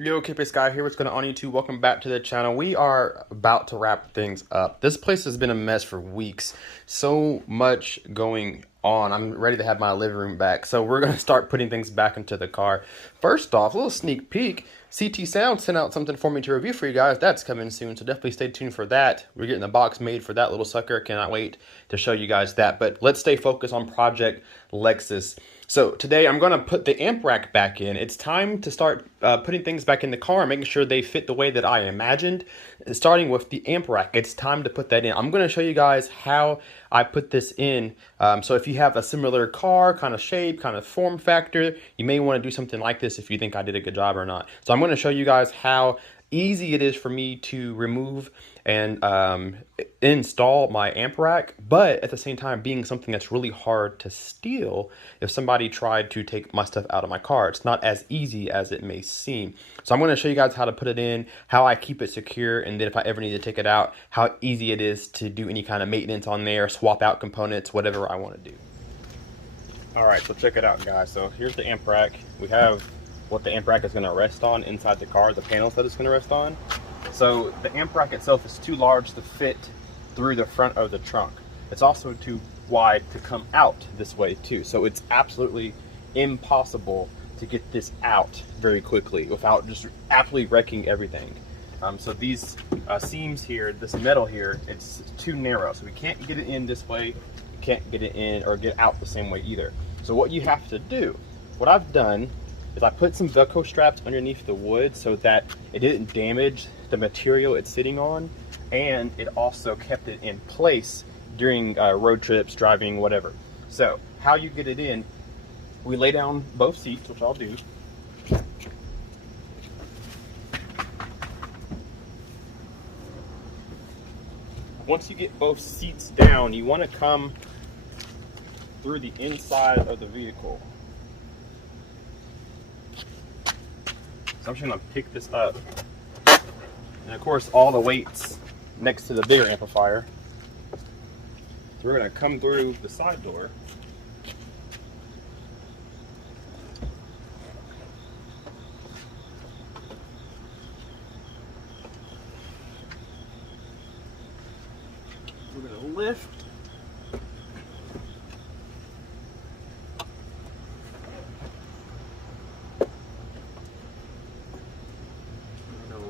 Yo, Pt.5 here. What's going on YouTube? Welcome back to the channel. We are about to wrap things up. This place has been a mess for weeks. So much going on. I'm ready to have my living room back. So we're going to start putting things back into the car. First off, a little sneak peek. CT Sound sent out something for me to review for you guys. That's coming soon, so definitely stay tuned for that. We're getting the box made for that little sucker. Cannot wait to show you guys that. But let's stay focused on Project Lexus. So today I'm going to put the amp rack back in. It's time to start putting things back in the car and making sure they fit the way that I imagined. Starting with the amp rack, it's time to put that in. I'm going to show you guys how I put this in. So if you have a similar car, kind of shape, kind of form factor, you may want to do something like this if you think I did a good job or not. So I'm going to show you guys how easy it is for me to remove and install my amp rack, but at the same time being something that's really hard to steal if somebody tried to take my stuff out of my car. It's not as easy as it may seem. So I'm going to show you guys how to put it in, how I keep it secure, and then if I ever need to take it out, how easy it is to do any kind of maintenance on there, swap out components, whatever I want to do. All right, so check it out, guys. So here's the amp rack. We have what the amp rack is going to rest on inside the car, the panels that it's going to rest on. So the amp rack itself is too large to fit through the front of the trunk. It's also too wide to come out this way too. So it's absolutely impossible to get this out very quickly without just absolutely wrecking everything. So these seams here, this metal here, it's too narrow. So we can't get it in this way. We can't get it in or get out the same way either. So what you have to do, what I've done is I put some Velcro straps underneath the wood so that it didn't damage the material it's sitting on, and it also kept it in place during road trips, driving, whatever. So how you get it in, we lay down both seats, which I'll do. Once you get both seats down, you want to come through the inside of the vehicle. So I'm just going to pick this up. And of course, all the weight's next to the bigger amplifier. So we're going to come through the side door. We're going to lift.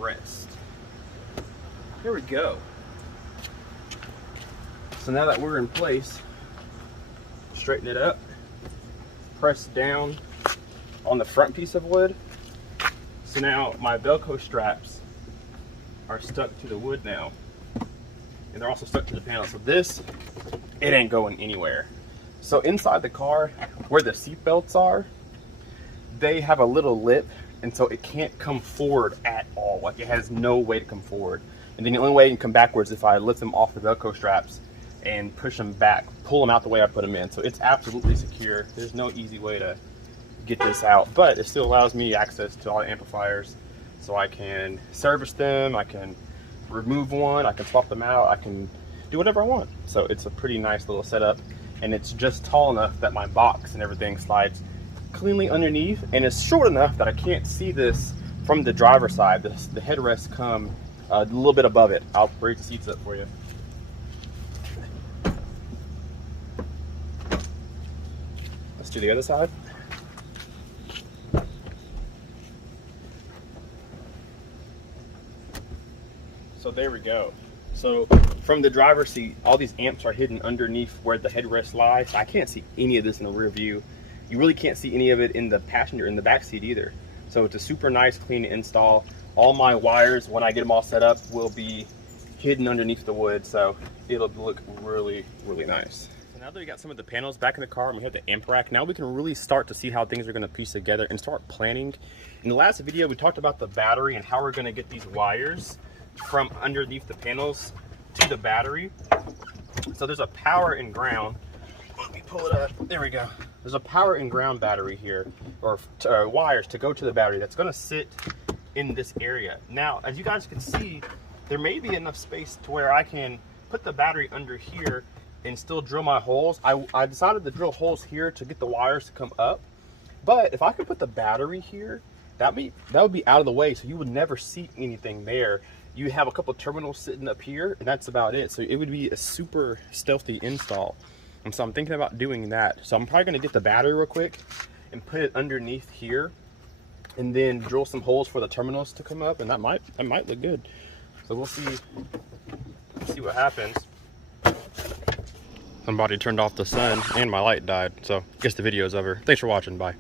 Rest. Here we go. So now that we're in place, straighten it up, press down on the front piece of wood. So now my Velcro straps are stuck to the wood now, and they're also stuck to the panel. So this, it ain't going anywhere. So inside the car, where the seat belts are, they have a little lip, and so it can't come forward at all. Like, it has no way to come forward. And then the only way it can come backwards is if I lift them off the Velcro straps and push them back, pull them out the way I put them in. So it's absolutely secure. There's no easy way to get this out, but it still allows me access to all the amplifiers, so I can service them, I can remove one, I can swap them out, I can do whatever I want. So it's a pretty nice little setup, and it's just tall enough that my box and everything slides cleanly underneath, and it's short enough that I can't see this from the driver's side. The headrests come a little bit above it. I'll break the seats up for you. Let's do the other side. So there we go. So from the driver's seat, all these amps are hidden underneath where the headrest lies. I can't see any of this in the rear view. You really can't see any of it in the passenger, in the back seat either. So it's a super nice, clean install. All my wires, when I get them all set up, will be hidden underneath the wood, so it'll look really, really nice. So now that we got some of the panels back in the car and we have the amp rack, now we can really start to see how things are going to piece together and start planning. In the last video, we talked about the battery and how we're going to get these wires from underneath the panels to the battery. So there's a power and ground. Let me pull it up. There we go. There's a power and ground battery here, or wires to go to the battery that's going to sit in this area. Now, as you guys can see, there may be enough space to where I can put the battery under here and still drill my holes. I decided to drill holes here to get the wires to come up, but if I could put the battery here that would be out of the way, so you would never see anything there. You have a couple terminals sitting up here, and that's about it. So it would be a super stealthy install. And so I'm thinking about doing that. So I'm probably gonna get the battery real quick and put it underneath here, and then drill some holes for the terminals to come up, and that might look good. So we'll see what happens. Somebody turned off the sun and my light died, so I guess the video's over. Thanks for watching, bye.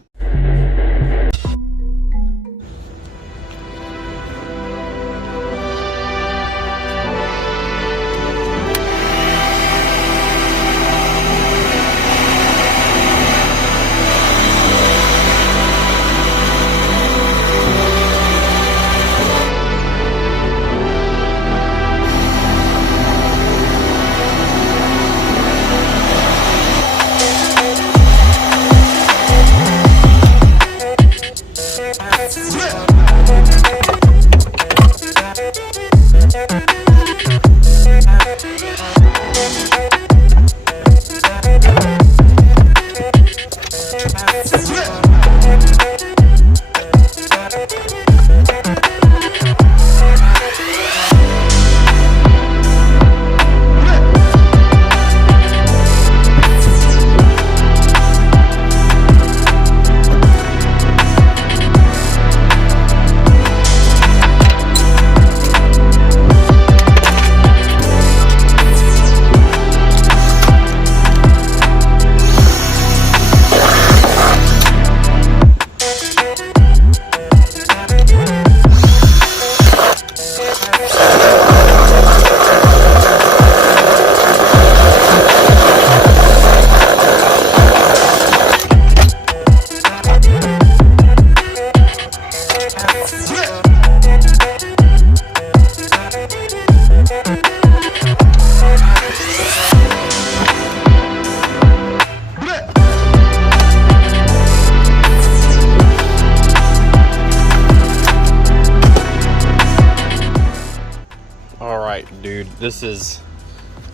Dude, this is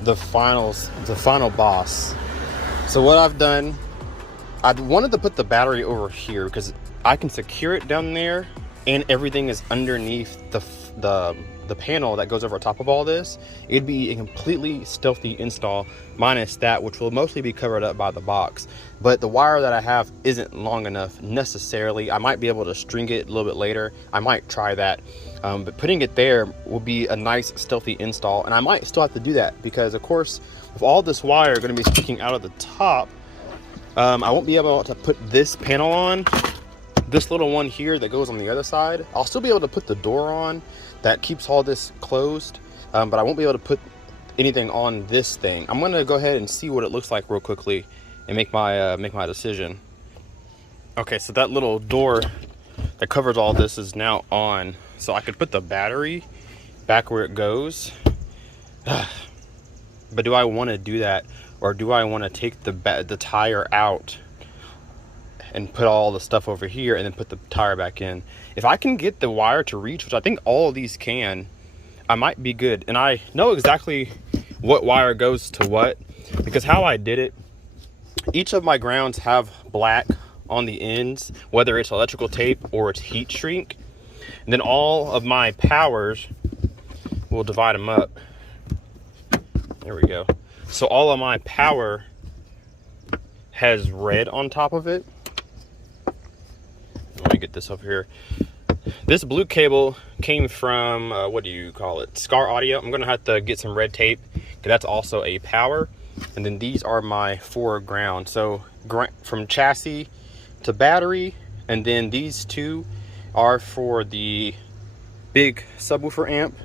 the final boss. So what I've done, I wanted to put the battery over here because I can secure it down there, and everything is underneath the panel that goes over top of all this. It'd be a completely stealthy install, minus that, which will mostly be covered up by the box. But the wire that I have isn't long enough necessarily. I might be able to string it a little bit later. I might try that. But putting it there will be a nice stealthy install, and I might still have to do that because, of course, with all this wire going to be sticking out of the top, I won't be able to put this panel on. This little one here that goes on the other side, I'll still be able to put the door on that keeps all this closed, but I won't be able to put anything on this thing. I'm gonna go ahead and see what it looks like real quickly and make my decision. Okay, so that little door that covers all this is now on, so I could put the battery back where it goes. But do I want to do that, or do I want to take the tire out and put all the stuff over here and then put the tire back in? If I can get the wire to reach, which I think all of these can, I might be good. And I know exactly what wire goes to what, because how I did it, each of my grounds have black on the ends, whether it's electrical tape or it's heat shrink. And then all of my powers, we'll divide them up. There we go. So all of my power has red on top of it. Let me get this over here. This blue cable came from, what do you call it? Scar Audio. I'm gonna have to get some red tape, because that's also a power. And then these are my 4 ground. So from chassis to battery, and then these 2 are for the big subwoofer amp.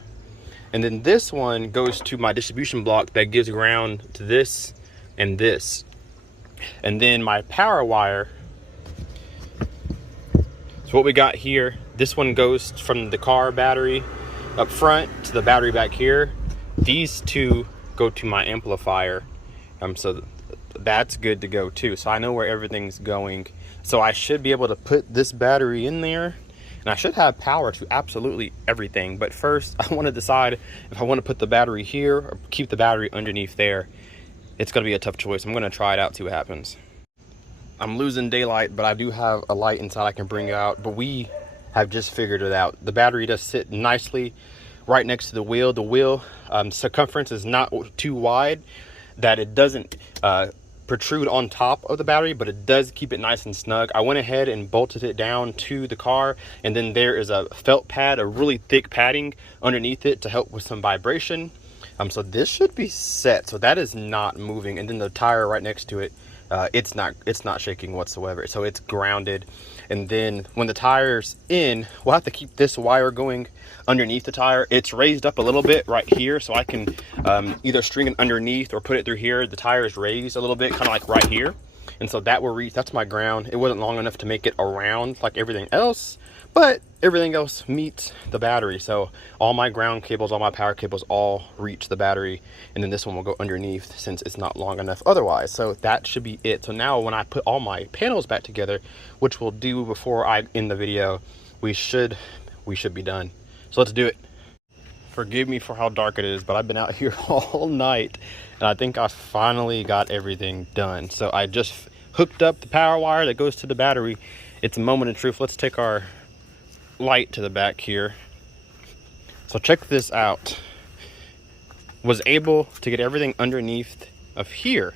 And then this one goes to my distribution block that gives ground to this and this. And then my power wire, so what we got here, this one goes from the car battery up front to the battery back here. These 2 go to my amplifier. So that's good to go too. So I know where everything's going. So I should be able to put this battery in there, and I should have power to absolutely everything. But first, I want to decide if I want to put the battery here or keep the battery underneath there. It's going to be a tough choice. I'm going to try it out, see what happens. I'm losing daylight, but I do have a light inside I can bring out. But we have just figured it out. The battery does sit nicely right next to the wheel. The wheel circumference is not too wide that it doesn't protrude on top of the battery, but it does keep it nice and snug. I went ahead and bolted it down to the car, and then there is a felt pad, a really thick padding underneath it to help with some vibration. So this should be set. So that is not moving. And then the tire right next to it, it's not shaking whatsoever. So it's grounded. And then when the tire's in, we'll have to keep this wire going underneath the tire. It's raised up a little bit right here, so I can either string it underneath or put it through here. The tire is raised a little bit, kind of like right here. And so that will reach, that's my ground. It wasn't long enough to make it around like everything else, but everything else meets the battery. So all my ground cables, all my power cables all reach the battery. And then this one will go underneath since it's not long enough otherwise. So that should be it. So now when I put all my panels back together, which we'll do before I end the video, we should be done. So let's do it. Forgive me for how dark it is, but I've been out here all night and I think I finally got everything done. So I just hooked up the power wire that goes to the battery. It's a moment of truth. Let's take our light to the back here. So check this out. Was able to get everything underneath of here,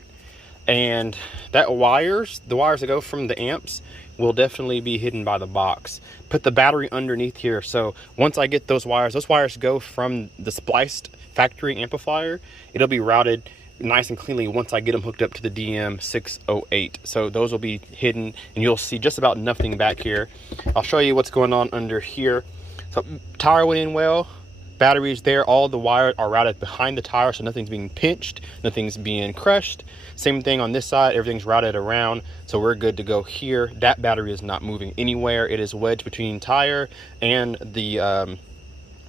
and that the wires that go from the amps will definitely be hidden by the box. Put the battery underneath here. So once I get those wires go from the spliced factory amplifier. It'll be routed nice and cleanly once I get them hooked up to the DM608. So those will be hidden and you'll see just about nothing back here. I'll show you what's going on under here. So tire went in well, batteries there, all the wires are routed behind the tire, so nothing's being pinched, nothing's being crushed. Same thing on this side, everything's routed around, so we're good to go here. That battery is not moving anywhere. It is wedged between tire and the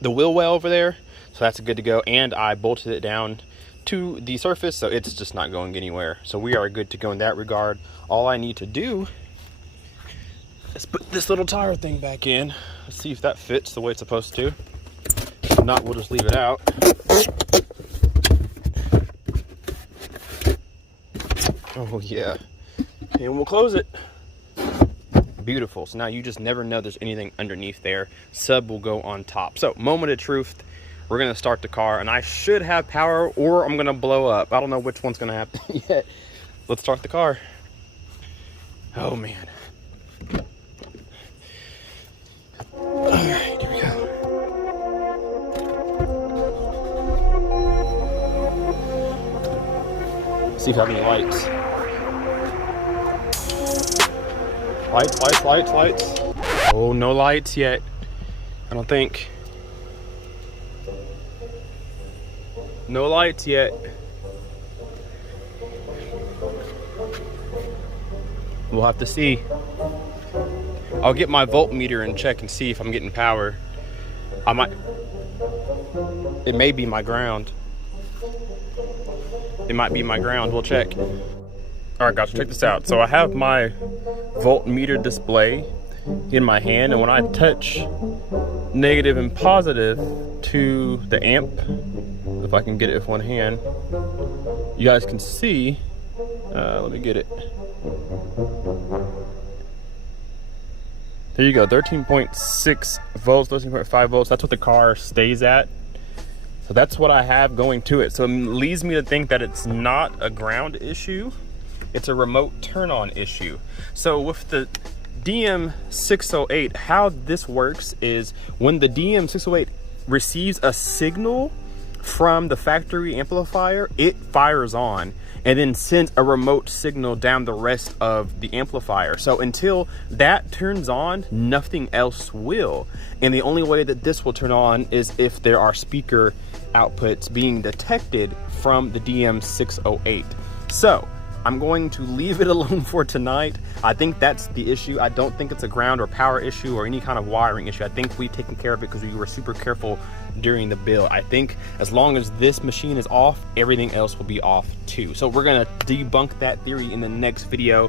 wheel well over there, so that's good to go. And I bolted it down to the surface, so it's just not going anywhere. So we are good to go in that regard. All I need to do is put this little tire thing back in. Let's see if that fits the way it's supposed to. If not, we'll just leave it out. Oh yeah, and we'll close it. Beautiful. So now you just never know there's anything underneath there. Sub will go on top. So moment of truth, we're gonna start the car, and I should have power or I'm gonna blow up. I don't know which one's gonna happen yet. Let's start the car. Oh man. All right, here we go. See if I have any lights. Lights. Oh, no lights yet. I don't think. No lights yet. We'll have to see. I'll get my voltmeter and check and see if I'm getting power. It may be my ground. It might be my ground. We'll check. All right, guys, check this out. So I have my voltmeter display in my hand, and when I touch negative and positive to the amp, if I can get it with one hand, you guys can see. Let me get it. There you go, 13.6 volts, 13.5 volts. That's what the car stays at. So that's what I have going to it. So it leads me to think that it's not a ground issue. It's a remote turn on issue. So with the DM608, how this works is when the DM608 receives a signal from the factory amplifier, it fires on and then sends a remote signal down the rest of the amplifier. So until that turns on, nothing else will. And the only way that this will turn on is if there are speaker outputs being detected from the DM608. So I'm going to leave it alone for tonight. I think that's the issue. I don't think it's a ground or power issue or any kind of wiring issue. I think we've taken care of it because we were super careful during the build. I think as long as this machine is off, everything else will be off too. So we're gonna debunk that theory in the next video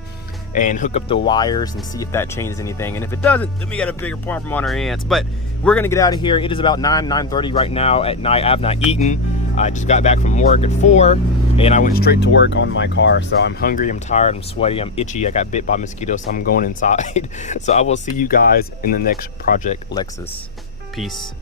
and hook up the wires and see if that changes anything. And if it doesn't, then we got a bigger problem on our hands. But we're gonna get out of here. It is about 9:30 right now at night. I have not eaten. I just got back from work at 4. and I went straight to work on my car. So I'm hungry, I'm tired, I'm sweaty, I'm itchy, I got bit by mosquitoes, so I'm going inside. So I will see you guys in the next Project Lexus. Peace.